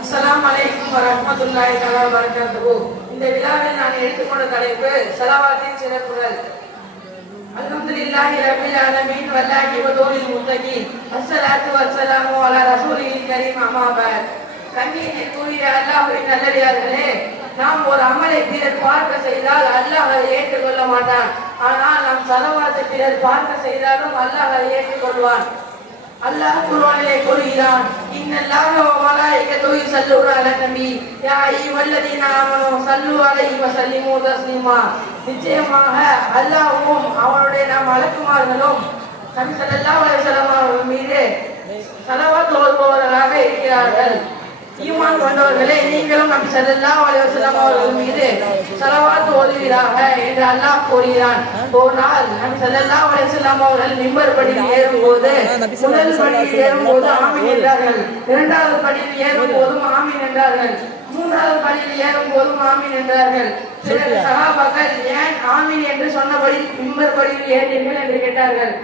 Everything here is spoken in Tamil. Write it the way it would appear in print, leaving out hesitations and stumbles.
அஸ்ஸலாமு அலைக்கும் வரஹ்மத்துல்லாஹி தஆலா வபரகாத்துஹு. இந்த விழாவில் நான் எடுத்துக்கொண்ட தலைப்பு ஸலவாத்தின் சிறப்புகள். அல்ஹம்துலில்லாஹி ரப்பில் ஆலமீன் வல்லாஹிவதுல் முத்தகீன். அஸ்ஸலாத்து வஸ்ஸலாமு அலா ரசூலில் கரீம் அம்மா பஅத். கண்ணியத்திற்குரிய அல்லாஹ்வின் நல்லடியார்களே, நாம் ஒரு அமலை பிறர் பார்க்க செய்தால் அல்லாஹ் அதை ஏற்றுக்கொள்ள மாட்டான். ஆனால் நாம் ஸலவாத்தை பிறர் பார்க்க செய்தாலும் அல்லாஹ் அதை ஏற்றுக்கொள்வான். அல்லாஹ் குர்ஆனிலே கூறுகிறான், இன்னல்லாஹ வ மலாயிகத்துஹு யுஸல்லூன அலன் நபி யா அய்யுஹல்லதீன ஆமனூ ஸல்லூ அலைஹி வ ஸல்லிமூ தஸ்லீமா. நிச்சயமாக அல்லாஹ்வும் அவனுடைய மலக்குமார்களும் நபி ஸல்லல்லாஹு அலைஹி வஸல்லம் அவர்கள் மீது ஸலவாத் ஓதுபவர்களாக இருக்கிறார்கள். ஈமான் கொண்டவர்களே, நீங்களும் நபி ஸல்லல்லாஹு அலைஹி வஸல்லம் அவர்கள் மீது ஸலவாத் ஓதுவீராக என்று அல்லாஹ் கூறுகிறான். ஒரு நாள் நபி ஸல்லல்லாஹு அலைஹி வஸல்லம் அவர்கள் மிம்பர் படியில் ஏறும்போது முதல் படியில் ஏறும்போது ஆமீன் என்றார்கள், இரண்டாவது படியில் ஏறும்போதும் ஆமீன் என்றார்கள், மூன்றாவது படியில் ஏறும்போதும் ஆமீன் என்றார்கள். சிலர் சஹாபாக்கள் ஏன் ஆமீன் என்று சொன்னபடி மிம்பர் படியில் ஏறினீர்கள் என்று கேட்டார்கள்.